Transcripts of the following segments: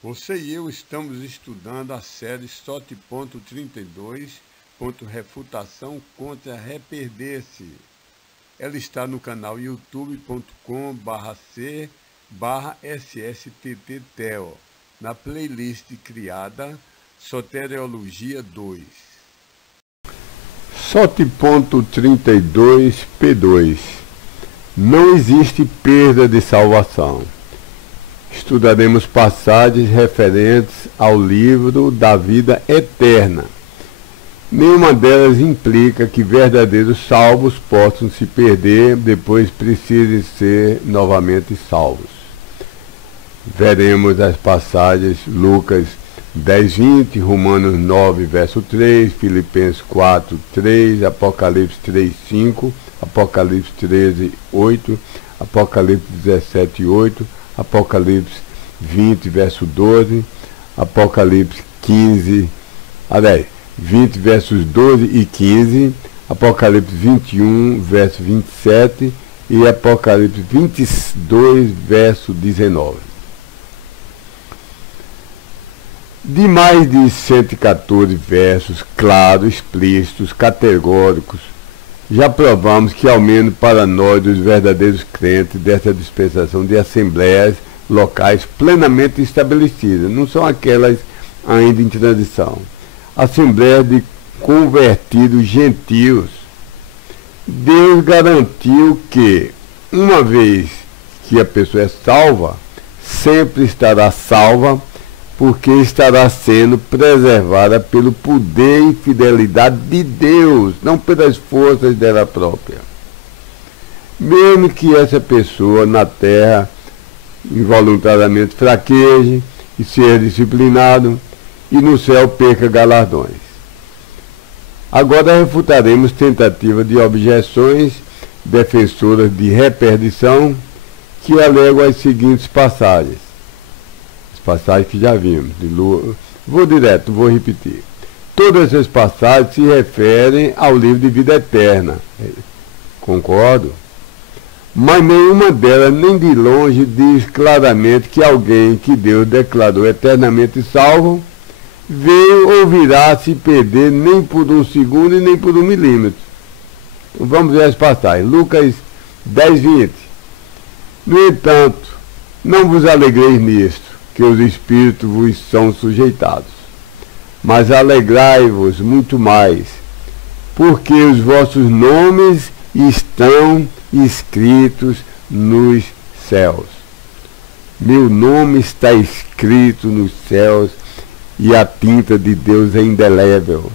Você e eu estamos estudando a série SOT.32, Refutação contra Reperder-se. Ela está no canal youtube.com/c/sstttel, na playlist criada Soteriologia 2. SOT.32 P2. Não existe perda de salvação. Estudaremos passagens referentes ao livro da vida eterna. Nenhuma delas implica que verdadeiros salvos possam se perder, depois precisem ser novamente salvos. Veremos as passagens Lucas 10:20, Romanos 9, verso 3, Filipenses 4, 3, Apocalipse 3, 5, Apocalipse 13, 8, Apocalipse 17, 8, Apocalipse 20, verso 12, Apocalipse 20, versos 12 e 15, Apocalipse 21, verso 27 e Apocalipse 22, verso 19. De mais de 114 versos claros, explícitos, categóricos, já provamos que, ao menos para nós, os verdadeiros crentes dessa dispensação de assembleias locais plenamente estabelecidas, não são aquelas ainda em transição, assembleias de convertidos gentios. Deus garantiu que, uma vez que a pessoa é salva, sempre estará salva, porque estará sendo preservada pelo poder e fidelidade de Deus, não pelas forças dela própria. Mesmo que essa pessoa na terra involuntariamente fraqueje e seja disciplinado, e no céu perca galardões. Agora refutaremos tentativas de objeções defensoras de reperdição que alegam as seguintes passagens. Passagens que já vimos. Vou repetir. Todas essas passagens se referem ao livro de vida eterna. Concordo? Mas nenhuma delas, nem de longe, diz claramente que alguém que Deus declarou eternamente salvo veio ou virá se perder nem por um segundo e nem por um milímetro. Vamos ver as passagens. Lucas 10:20. No entanto, não vos alegreis nisto, que os espíritos vos são sujeitados, mas alegrai-vos muito mais, porque os vossos nomes estão escritos nos céus. Meu nome está escrito nos céus e a tinta de Deus é indelével.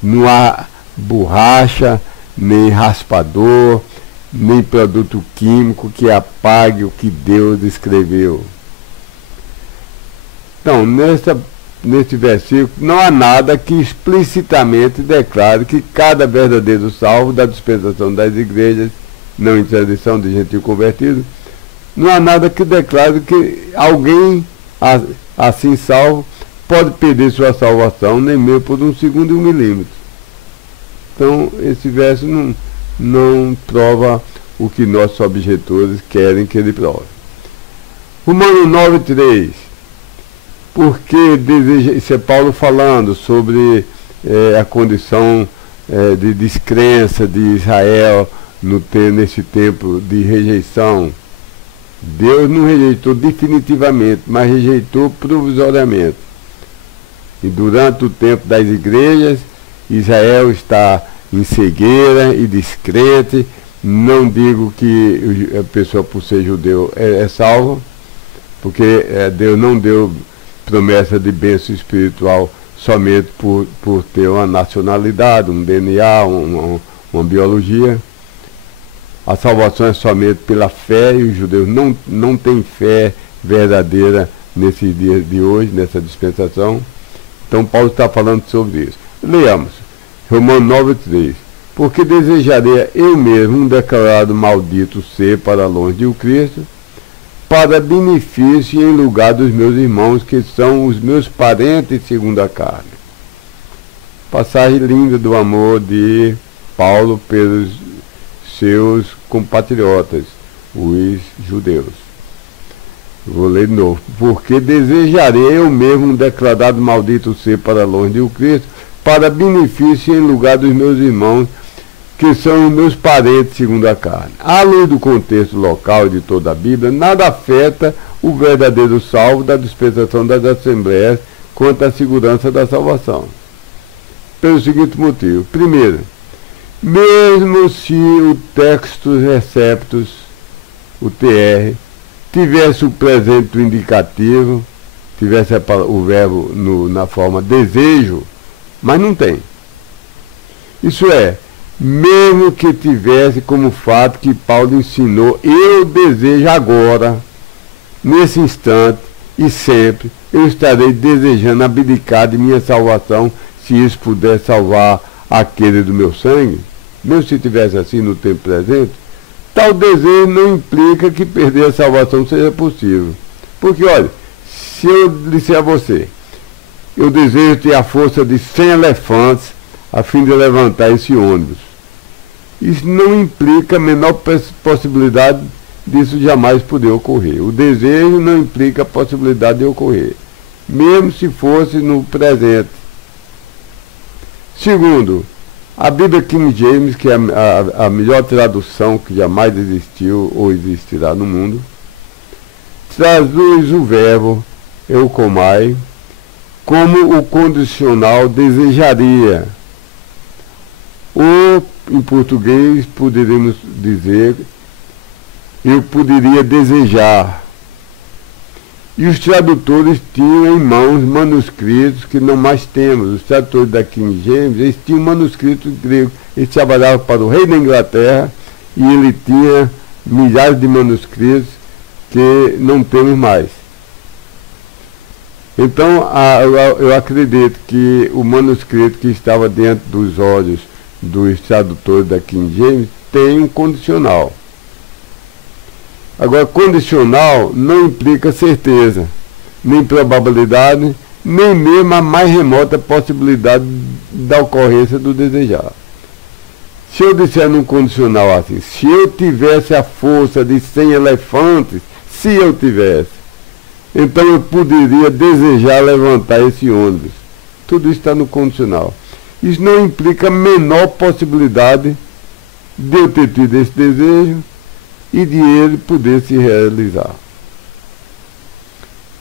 Não há borracha, nem raspador, nem produto químico que apague o que Deus escreveu. Então, nesse versículo, não há nada que explicitamente declare que cada verdadeiro salvo da dispensação das igrejas, não em tradição de gentil convertido, não há nada que declare que alguém assim salvo pode perder sua salvação, nem mesmo por um segundo e um milímetro. Então, esse verso não prova o que nossos objetores querem que ele prove. Romanos 9:3. Porque deseja, isso é Paulo falando sobre a condição de descrença de Israel nesse tempo de rejeição. Deus não rejeitou definitivamente, mas rejeitou provisoriamente. E durante o tempo das igrejas, Israel está em cegueira e descrente. Não digo que a pessoa, por ser judeu, é salva, porque Deus não deu promessa de bênção espiritual somente por ter uma nacionalidade, um DNA, uma biologia. A salvação é somente pela fé, e os judeus não têm fé verdadeira nesses dias de hoje, nessa dispensação. Então Paulo está falando sobre isso. Leamos, Romanos 9:3. Porque desejaria eu mesmo um declarado maldito ser para longe de Cristo, para benefício em lugar dos meus irmãos, que são os meus parentes segundo a carne. Passagem linda do amor de Paulo pelos seus compatriotas, os judeus. Vou ler de novo. Porque desejarei eu mesmo um declarado maldito ser para longe de Cristo, para benefício em lugar dos meus irmãos, que são os meus parentes segundo a carne. À luz do contexto local de toda a Bíblia, nada afeta o verdadeiro salvo da dispensação das assembleias quanto à segurança da salvação. Pelo seguinte motivo. Primeiro, mesmo se o textus receptus, o TR, tivesse o presente indicativo, tivesse o verbo na forma desejo, mas não tem. Isso é, mesmo que tivesse como fato que Paulo ensinou, eu desejo agora, nesse instante e sempre, eu estarei desejando abdicar de minha salvação, se isso puder salvar aquele do meu sangue, mesmo se tivesse assim no tempo presente, tal desejo não implica que perder a salvação seja possível. Porque, olha, se eu disser a você, eu desejo ter a força de 100 elefantes a fim de levantar esse ônibus, isso não implica a menor possibilidade disso jamais poder ocorrer. O desejo não implica a possibilidade de ocorrer, mesmo se fosse no presente. Segundo, a Bíblia King James, que é a melhor tradução que jamais existiu ou existirá no mundo, traduz o verbo eukomai como o condicional desejaria. Ou, em português, poderíamos dizer, eu poderia desejar. E os tradutores tinham em mãos manuscritos que não mais temos. Os tradutores da King James, eles tinham manuscritos gregos. Eles trabalhavam para o rei da Inglaterra e ele tinha milhares de manuscritos que não temos mais. Então, eu acredito que o manuscrito que estava dentro dos olhos dos tradutores da King James tem um condicional. Agora, condicional não implica certeza, nem probabilidade, nem mesmo a mais remota possibilidade da ocorrência do desejar. Se eu disser num condicional assim, se eu tivesse a força de 100 elefantes, se eu tivesse, então eu poderia desejar levantar esse ônibus. Tudo isso está no condicional. Isso não implica a menor possibilidade de eu ter tido esse desejo e de ele poder se realizar.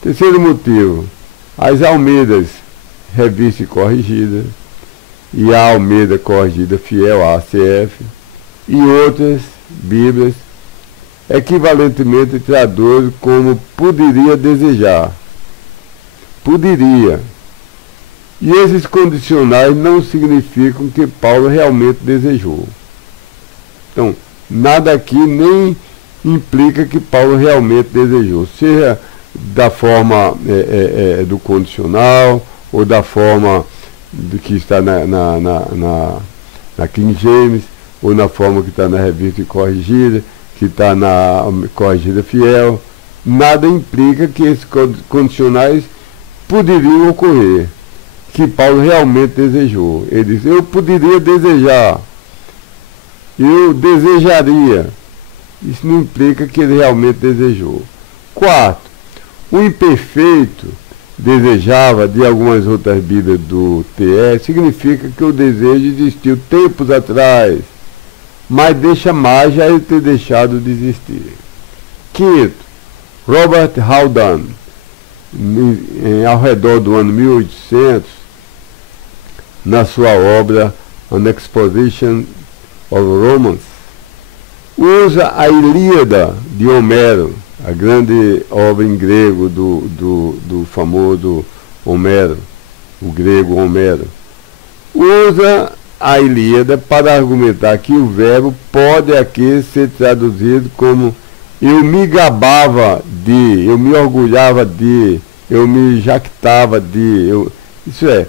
Terceiro motivo, as Almeidas Revista e Corrigida e a Almeida Corrigida Fiel, a ACF, e outras Bíblias equivalentemente traduzem como poderia desejar. Poderia. E esses condicionais não significam que Paulo realmente desejou. Então, nada aqui nem implica que Paulo realmente desejou, seja da forma do condicional, ou da forma que está na King James, ou na forma que está na Revista e Corrigida, que está na Corrigida Fiel. Nada implica que esses condicionais poderiam ocorrer, que Paulo realmente desejou. Ele diz, eu poderia desejar, eu desejaria. Isso não implica que ele realmente desejou. Quarto, o imperfeito desejava, de algumas outras Bíblias do TE, significa que o desejo existiu tempos atrás, mas deixa mais já ele ter deixado de existir. Quinto, Robert Haldane, ao redor do ano 1800, na sua obra An Exposition of Romance, usa a Ilíada de Homero, a grande obra em grego do famoso Homero, o grego Homero. Usa a Ilíada para argumentar que o verbo pode aqui ser traduzido como eu me gabava de, eu me orgulhava de, eu me jactava de. Isso é,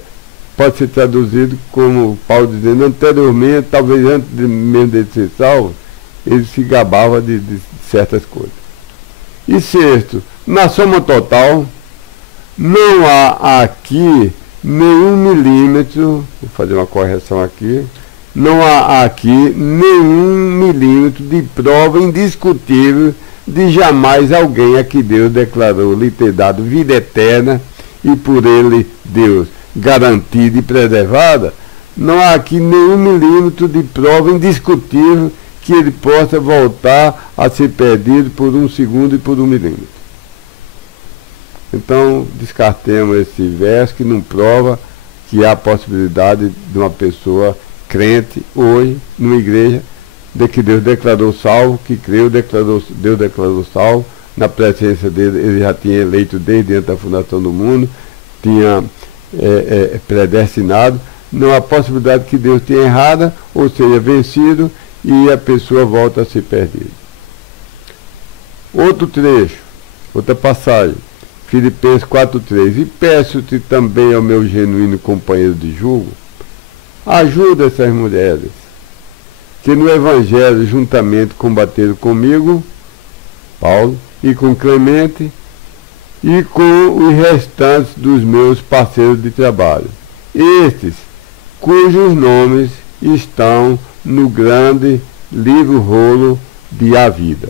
pode ser traduzido como Paulo dizendo, anteriormente, talvez antes mesmo de ser salvo, ele se gabava de certas coisas. E sexto, na soma total, não há aqui nenhum milímetro, vou fazer uma correção aqui, não há aqui nenhum milímetro de prova indiscutível de jamais alguém a que Deus declarou lhe ter dado vida eterna e por ele Deus garantida e preservada, não há aqui nenhum milímetro de prova indiscutível que ele possa voltar a ser perdido por um segundo e por um milímetro. Então, descartemos esse verso que não prova que há a possibilidade de uma pessoa crente hoje, numa igreja, de que Deus declarou salvo, que creu, Deus declarou salvo, na presença dele, ele já tinha eleito desde antes da fundação do mundo, tinha predestinado. Não há possibilidade que Deus tenha errado, ou seja, vencido, e a pessoa volta a ser perdida. Outro trecho, outra passagem, Filipenses 4,3. E peço-te também ao meu genuíno companheiro de julgo, ajuda essas mulheres, que no Evangelho juntamente combateram comigo, Paulo, e com Clemente, e com os restantes dos meus parceiros de trabalho, estes cujos nomes estão no grande livro rolo de A Vida.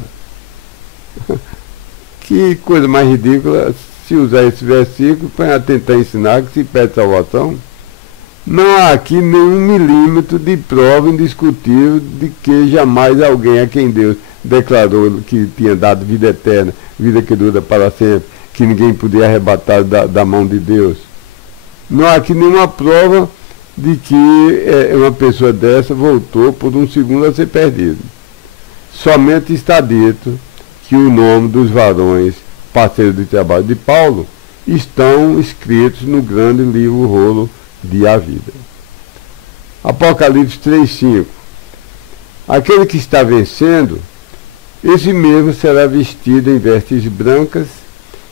Que coisa mais ridícula se usar esse versículo para tentar ensinar que se pede salvação. Não há aqui nenhum milímetro de prova indiscutível de que jamais alguém a quem Deus declarou que tinha dado vida eterna, vida que dura para sempre, que ninguém podia arrebatar da mão de Deus. Não há aqui nenhuma prova de que uma pessoa dessa voltou por um segundo a ser perdido. Somente está dito que o nome dos varões parceiros de trabalho de Paulo estão escritos no grande livro rolo de A Vida. Apocalipse 3,5. Aquele que está vencendo, esse mesmo será vestido em vestes brancas,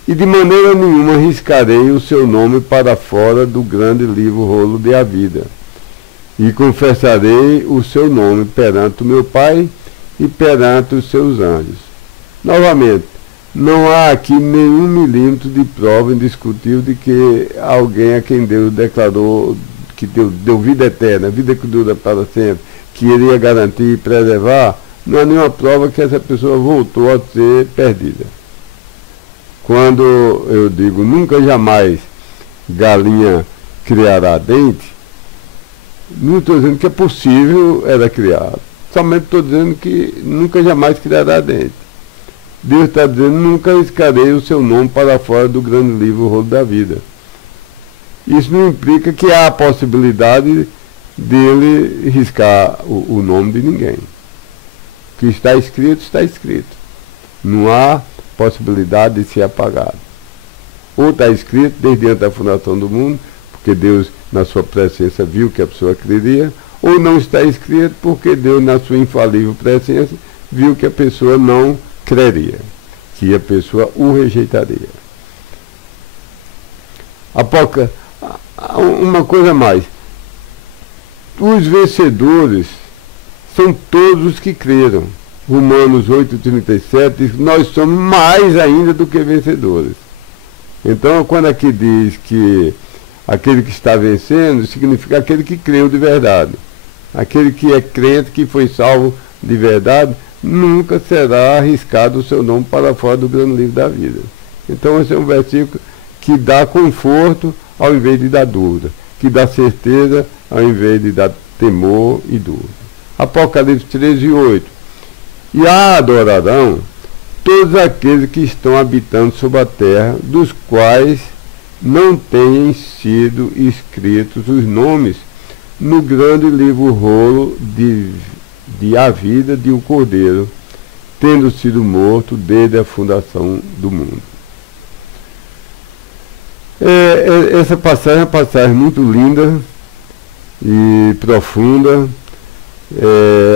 e de maneira nenhuma riscarei o seu nome para fora do grande livro rolo de A Vida, e confessarei o seu nome perante o meu Pai e perante os seus anjos. Novamente, não há aqui nenhum milímetro de prova indiscutível de que alguém a quem Deus declarou que deu vida eterna, vida que dura para sempre, que iria garantir e preservar, não há nenhuma prova que essa pessoa voltou a ser perdida. Quando eu digo nunca jamais galinha criará dente, não estou dizendo que é possível ela criar, somente estou dizendo que nunca jamais criará dente. Deus está dizendo, nunca riscarei o seu nome para fora do grande livro rolo da vida. Isso não implica que há a possibilidade dele riscar o nome de ninguém. O que está escrito, está escrito. Não há possibilidade de ser apagado. Ou está escrito desde antes da fundação do mundo, porque Deus, na sua presença, viu que a pessoa creria, ou não está escrito porque Deus, na sua infalível presença, viu que a pessoa não creria, que a pessoa o rejeitaria. Uma coisa mais, os vencedores são todos os que creram. Romanos 8,37 diz que nós somos mais ainda do que vencedores. Então, quando aqui diz que aquele que está vencendo, significa aquele que creu de verdade. Aquele que é crente, que foi salvo de verdade, nunca será arriscado o seu nome para fora do grande livro da vida. Então esse é um versículo que dá conforto ao invés de dar dúvida, que dá certeza ao invés de dar temor e dúvida. Apocalipse 13:8. E a adorarão todos aqueles que estão habitando sobre a terra, dos quais não tenham sido escritos os nomes no grande livro rolo de A Vida de o Cordeiro, tendo sido morto desde a fundação do mundo. Essa passagem é uma passagem muito linda e profunda.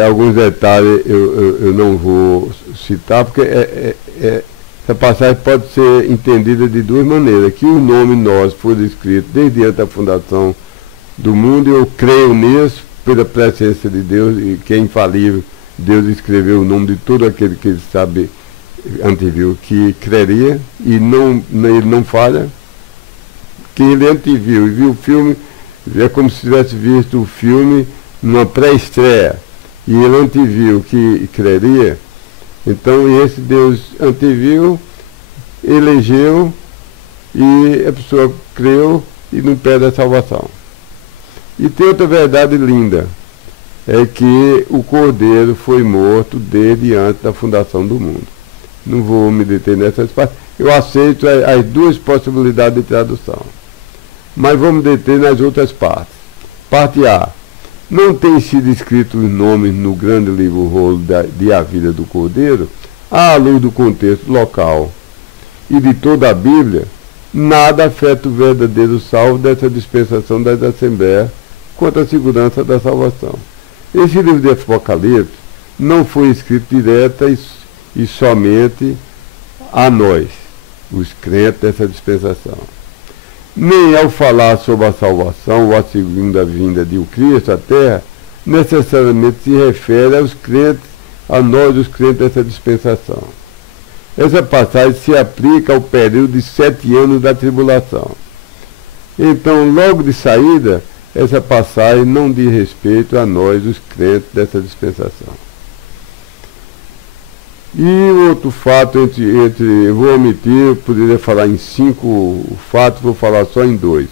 Alguns detalhes eu não vou citar, porque essa passagem pode ser entendida de duas maneiras. Que o nome nosso foi escrito desde antes da fundação do mundo, e eu creio nisso, pela presença de Deus, e que é infalível. Deus escreveu o nome de todo aquele que ele sabe, anteviu, que creria, e ele não falha. Quem ele anteviu e viu o filme, é como se tivesse visto o filme numa pré-estreia, e ele anteviu que creria, Então esse Deus anteviu, elegeu, e a pessoa creu e não perde a salvação. E tem outra verdade linda, é que o Cordeiro foi morto desde antes da fundação do mundo. Não vou me deter nessas partes, eu aceito as duas possibilidades de tradução. Mas vamos deter nas outras partes. Parte A. Não tem sido escritos os nomes no grande livro rolo de A Vida do Cordeiro, à luz do contexto local e de toda a Bíblia, nada afeta o verdadeiro salvo dessa dispensação das Assembleias quanto à segurança da salvação. Esse livro de Apocalipse não foi escrito direta e somente a nós, os crentes dessa dispensação. Nem ao falar sobre a salvação ou a segunda vinda de Cristo à Terra, necessariamente se refere aos crentes, a nós, os crentes dessa dispensação. Essa passagem se aplica ao período de 7 anos da tribulação. Então, logo de saída, essa passagem não diz respeito a nós, os crentes dessa dispensação. E outro fato, eu vou omitir, eu poderia falar em 5 fatos, vou falar só em 2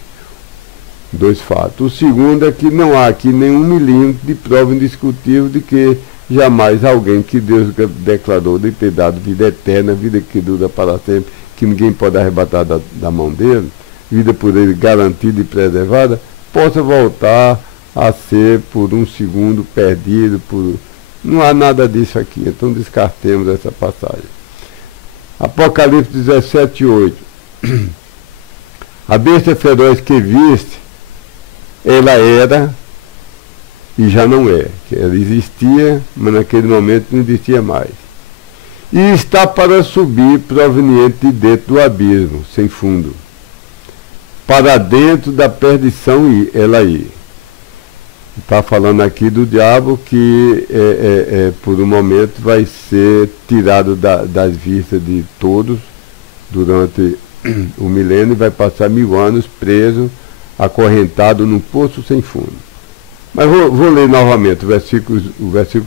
fatos. O segundo é que não há aqui nenhum milímetro de prova indiscutível de que jamais alguém que Deus declarou de ter dado vida eterna, vida que dura para sempre, que ninguém pode arrebatar da mão dele, vida por ele garantida e preservada, possa voltar a ser por um segundo perdido, não há nada disso aqui, então descartemos essa passagem. Apocalipse 17:8. A besta feroz que viste, ela era e já não é. Ela existia, mas naquele momento não existia mais. E está para subir proveniente de dentro do abismo, sem fundo, para dentro da perdição ela ir. Está falando aqui do diabo que por um momento vai ser tirado das vistas de todos durante o milênio e vai passar 1000 anos preso, acorrentado num poço sem fundo. Mas vou ler novamente o versículo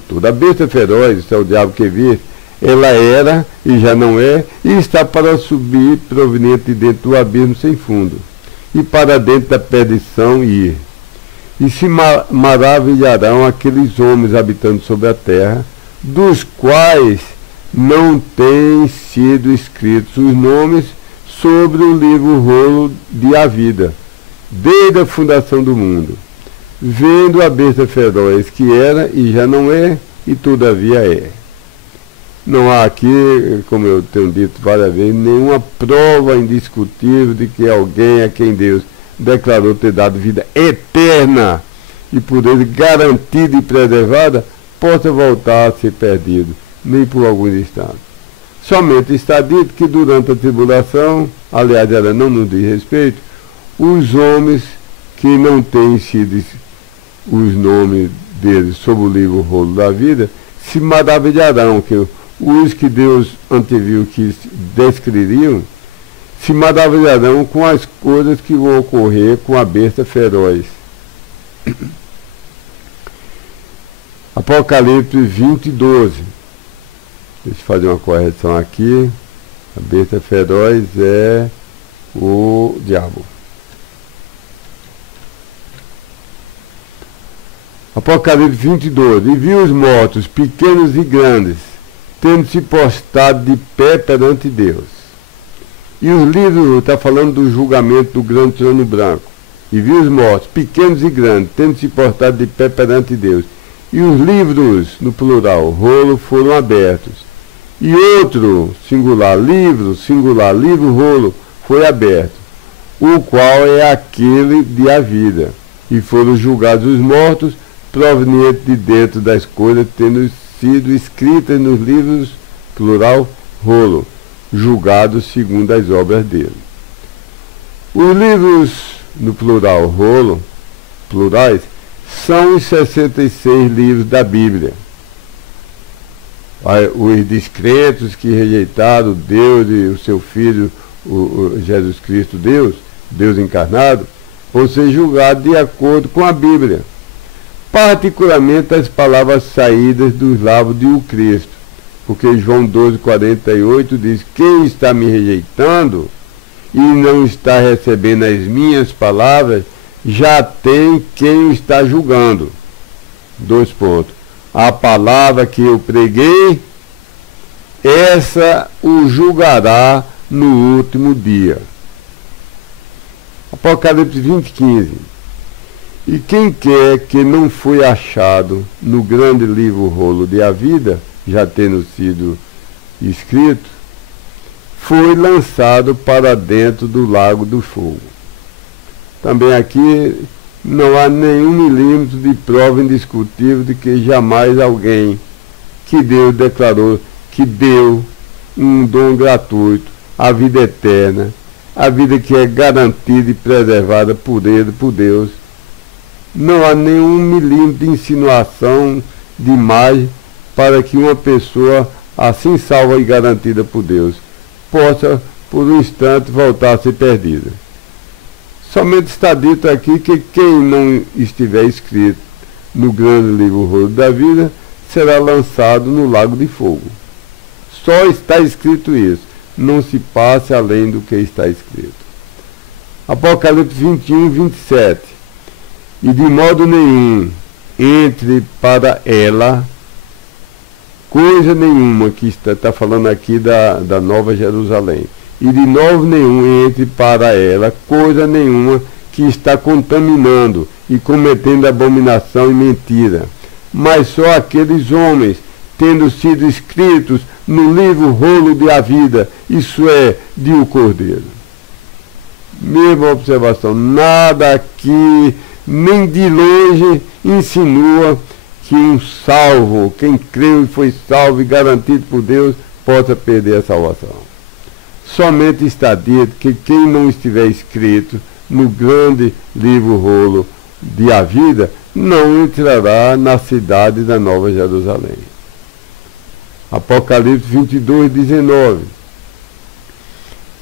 todo. A besta feroz, isso é o diabo que viste, ela era e já não é, e está para subir proveniente de dentro do abismo sem fundo, e para dentro da perdição ir. E se maravilharão aqueles homens habitando sobre a terra, dos quais não têm sido escritos os nomes sobre o livro rolo de A Vida, desde a fundação do mundo, vendo a besta feroz que era e já não é, e todavia é. Não há aqui, como eu tenho dito várias vezes, nenhuma prova indiscutível de que alguém a quem Deus declarou ter dado vida eterna e por ele garantida e preservada, possa voltar a ser perdido, nem por alguns instantes. Somente está dito que durante a tribulação, aliás, ela não nos diz respeito, os homens que não têm sido os nomes deles sob o livro rolo da vida, se maravilharão, que os que Deus anteviu que descririam, se maravilharão com as coisas que vão ocorrer com a besta feroz. Apocalipse 20:12. Deixa eu fazer uma correção aqui. A besta feroz é o diabo. Apocalipse 20:12. E vi os mortos, pequenos e grandes, tendo se postado de pé perante Deus. E os livros, está falando do julgamento do grande trono branco. E vi os mortos, pequenos e grandes, tendo se portado de pé perante Deus. E os livros, no plural, rolo, foram abertos. E outro, singular, livro, rolo, foi aberto, o qual é aquele de A Vida. E foram julgados os mortos, provenientes de dentro das coisas, tendo sido escritas nos livros, plural, rolo, julgados segundo as obras dele. Os livros, no plural, rolo, plurais, são os 66 livros da Bíblia. Os descrentes que rejeitaram Deus e o seu Filho, Jesus Cristo, Deus encarnado, vão ser julgados de acordo com a Bíblia. Particularmente as palavras saídas dos lábios de o Cristo, Porque João 12,48 diz: quem está me rejeitando e não está recebendo as minhas palavras, já tem quem o está julgando. 2 pontos. A palavra que eu preguei, essa o julgará no último dia. Apocalipse 20,15. E quem quer que não foi achado no grande livro rolo de a vida, já tendo sido escrito, foi lançado para dentro do lago do fogo. Também aqui não há nenhum milímetro de prova indiscutível de que jamais alguém que Deus declarou que deu um dom gratuito, a vida eterna, a vida que é garantida e preservada por Ele, por Deus. Não há nenhum milímetro de insinuação demais para que uma pessoa assim salva e garantida por Deus possa por um instante voltar a ser perdida. Somente está dito aqui que quem não estiver escrito no grande livro rolo da vida será lançado no lago de fogo. Só está escrito isso. Não se passe além do que está escrito. Apocalipse 21:27. E de modo nenhum entre para ela coisa nenhuma, que está falando aqui da Nova Jerusalém. E de novo nenhum entre para ela coisa nenhuma que está contaminando e cometendo abominação e mentira, mas só aqueles homens tendo sido escritos no livro rolo de a vida, isso é, de o Cordeiro. Mesma observação, nada aqui, nem de longe, insinua que um salvo, quem creu e foi salvo e garantido por Deus, possa perder a salvação. Somente está dito que quem não estiver escrito no grande livro rolo de a vida, não entrará na cidade da Nova Jerusalém. Apocalipse 22:19.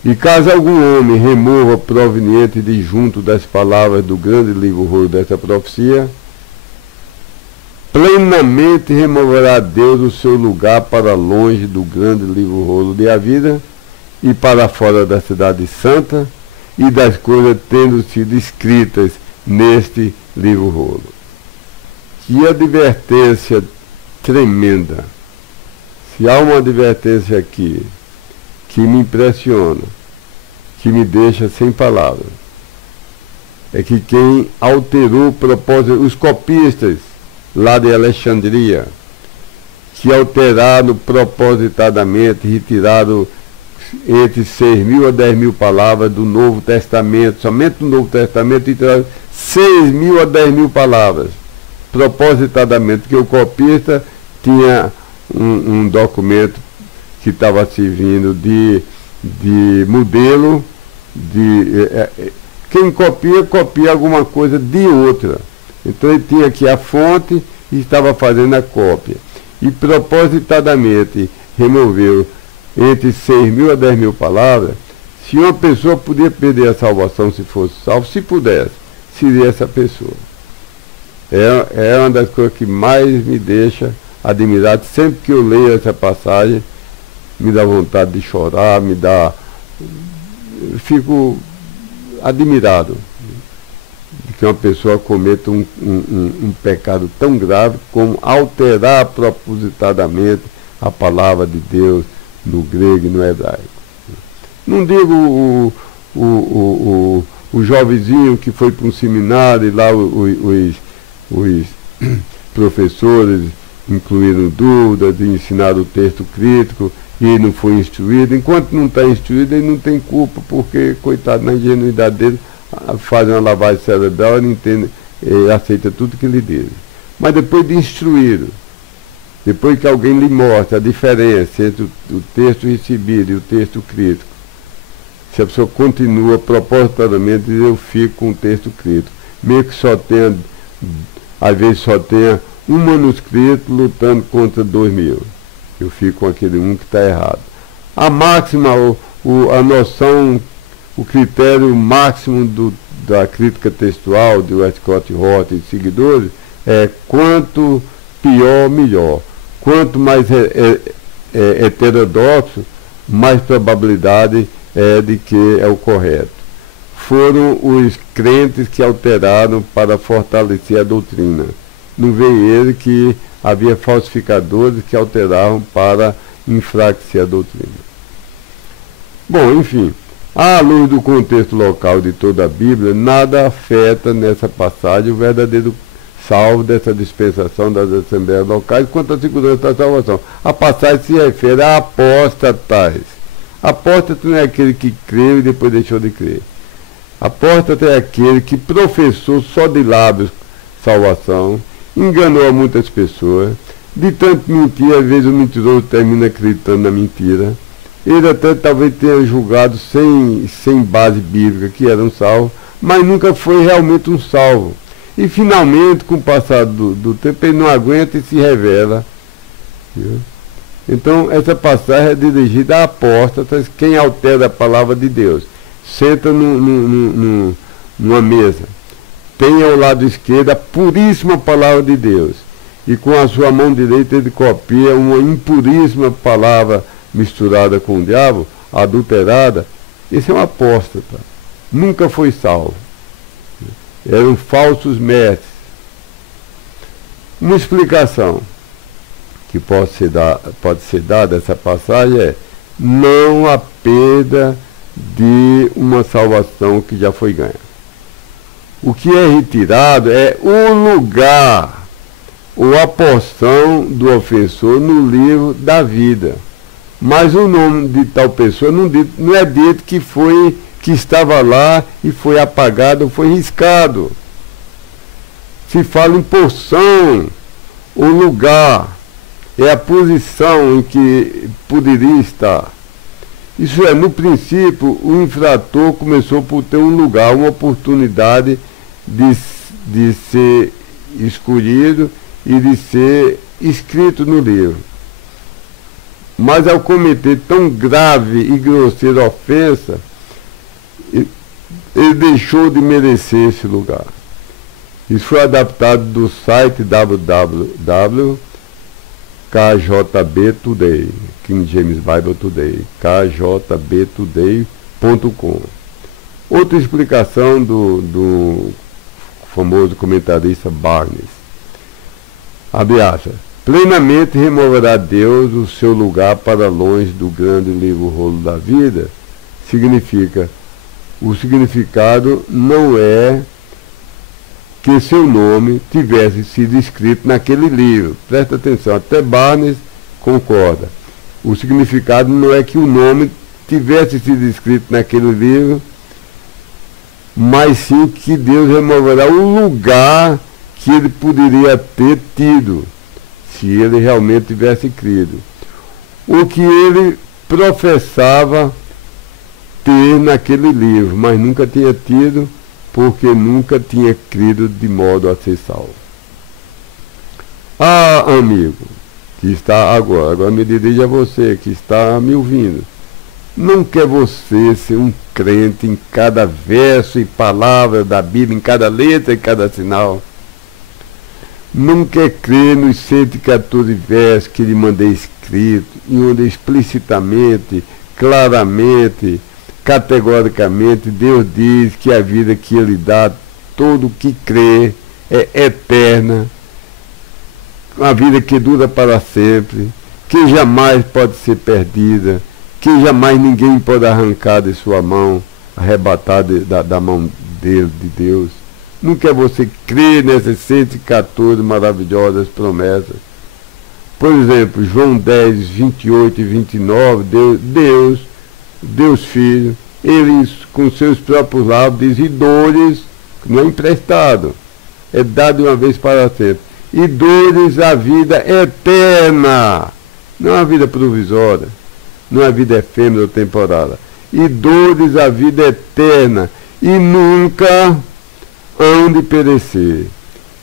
E caso algum homem remova proveniente de junto das palavras do grande livro rolo desta profecia, plenamente removerá Deus o seu lugar para longe do grande livro rolo de a vida e para fora da cidade santa e das coisas tendo sido escritas neste livro rolo. Que advertência tremenda! Se há uma advertência aqui que me impressiona, que me deixa sem palavras, é que quem alterou o propósito, os copistas lá de Alexandria, que alteraram propositadamente, retiraram entre 6.000 a 10.000 palavras do Novo Testamento, somente no Novo Testamento, retiraram 6.000 a 10.000 palavras, propositadamente, porque o copista tinha um documento que estava servindo de modelo, quem copia alguma coisa de outra. Então ele tinha aqui a fonte e estava fazendo a cópia. E propositadamente removeu entre 6.000 a 10.000 palavras. Se uma pessoa podia perder a salvação se fosse salvo, se pudesse, seria essa pessoa. É uma das coisas que mais me deixa admirado. Sempre que eu leio essa passagem, me dá vontade de chorar, fico admirado de que uma pessoa cometa um pecado tão grave como alterar propositadamente a palavra de Deus no grego e no hebraico. Não digo o jovenzinho que foi para um seminário e lá os professores incluíram dúvidas, ensinaram o texto crítico e ele não foi instruído. Enquanto não está instruído, ele não tem culpa, porque, coitado, na ingenuidade dele, faz uma lavagem cerebral, ele entende, aceita tudo que lhe diz. Mas depois de instruído, depois que alguém lhe mostra a diferença entre o texto recebido e o texto crítico, se a pessoa continua propositadamente, eu fico com o texto crítico, mesmo que só tenha, às vezes só tenha um manuscrito lutando contra 2.000. Eu fico com aquele um que está errado. A máxima, a noção, o critério máximo da crítica textual de Westcott Hort e seguidores é quanto pior, melhor. Quanto mais heterodoxo, mais probabilidade é de que é o correto. Foram os crentes que alteraram para fortalecer a doutrina. Não veio ele que havia falsificadores que alteravam para enfraquecer a doutrina. Bom, enfim, à luz do contexto local de toda a Bíblia, nada afeta nessa passagem o verdadeiro salvo dessa dispensação das assembleias locais quanto à segurança da salvação. A passagem se refere a apóstatas. Apóstata não é aquele que creu e depois deixou de crer. Apóstata é aquele que professou só de lábios salvação, enganou a muitas pessoas, de tanto mentir, às vezes o mentiroso termina acreditando na mentira. Ele até talvez tenha julgado sem base bíblica que era um salvo, mas nunca foi realmente um salvo. E finalmente, com o passar do tempo, ele não aguenta e se revela. Viu? Então, essa passagem é dirigida a apóstatas, quem altera a palavra de Deus. Senta numa mesa, tem ao lado esquerdo a puríssima palavra de Deus, e com a sua mão direita ele copia uma impuríssima palavra misturada com o diabo, adulterada. Esse é um apóstata, nunca foi salvo. Eram falsos mestres. Uma explicação que pode ser dada a essa passagem é: não há perda de uma salvação que já foi ganha. O que é retirado é o lugar ou a porção do ofensor no livro da vida. Mas o nome de tal pessoa não é dito que estava lá e foi apagado ou foi riscado. Se fala em porção, o lugar, é a posição em que poderia estar. Isso é, no princípio, o infrator começou por ter um lugar, uma oportunidade de ser escolhido e de ser escrito no livro. Mas ao cometer tão grave e grosseira ofensa, ele deixou de merecer esse lugar. Isso foi adaptado do site www.kjb Today, King James Bible Today, kjbtoday.com. Outra explicação do famoso comentarista Barnes. Abre aspas. Plenamente removerá Deus o seu lugar para longe do grande livro rolo da vida. Significa, o significado não é que seu nome tivesse sido escrito naquele livro. Presta atenção, até Barnes concorda. O significado não é que o nome tivesse sido escrito naquele livro, mas sim que Deus removerá o lugar que ele poderia ter tido, se ele realmente tivesse crido. O que ele professava ter naquele livro, mas nunca tinha tido, porque nunca tinha crido de modo a ser salvo. Ah, amigo, que está agora me dirijo a você, que está me ouvindo. Não quer você ser um crente em cada verso e palavra da Bíblia, em cada letra e cada sinal? Não quer crer nos 114 versos que lhe mandei escrito, em onde explicitamente, claramente, categoricamente, Deus diz que a vida que Ele dá, todo o que crê, é eterna, uma vida que dura para sempre, que jamais pode ser perdida, que jamais ninguém pode arrancar de sua mão, arrebatar da mão dele, de Deus. Não quer você crer nessas 114 maravilhosas promessas? Por exemplo, João 10, 28 e 29, Deus Filho, ele com seus próprios lábios diz, e dores, não é emprestado, é dado uma vez para sempre, e dores a vida eterna, não a vida provisória, não a vida efêmera ou temporária, e dores a vida eterna, e nunca hão de perecer,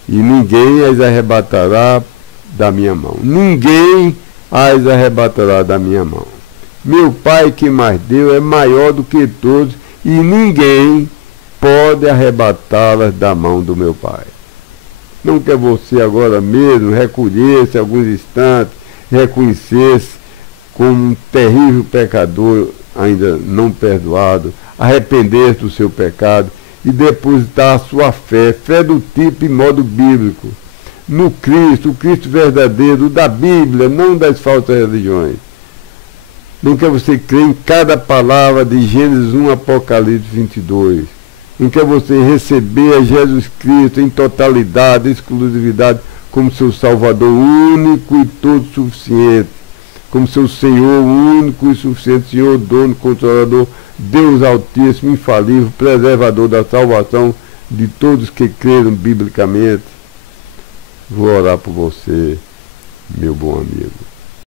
e ninguém as arrebatará da minha mão. Ninguém as arrebatará da minha mão. Meu Pai que mais deu é maior do que todos, e ninguém pode arrebatá-las da mão do meu Pai. Não quer você agora mesmo recolher-se alguns instantes, reconhecer-se como um terrível pecador ainda não perdoado, arrepender-se do seu pecado e depositar a sua fé do tipo e modo bíblico, no Cristo, o Cristo verdadeiro, da Bíblia, não das falsas religiões. Em que você crê em cada palavra de Gênesis 1, Apocalipse 22. Em que você receber a Jesus Cristo em totalidade, exclusividade, como seu Salvador único e todo suficiente, como seu Senhor único e suficiente, Senhor, dono, controlador, Deus Altíssimo, infalível, preservador da salvação de todos que creram biblicamente. Vou orar por você, meu bom amigo.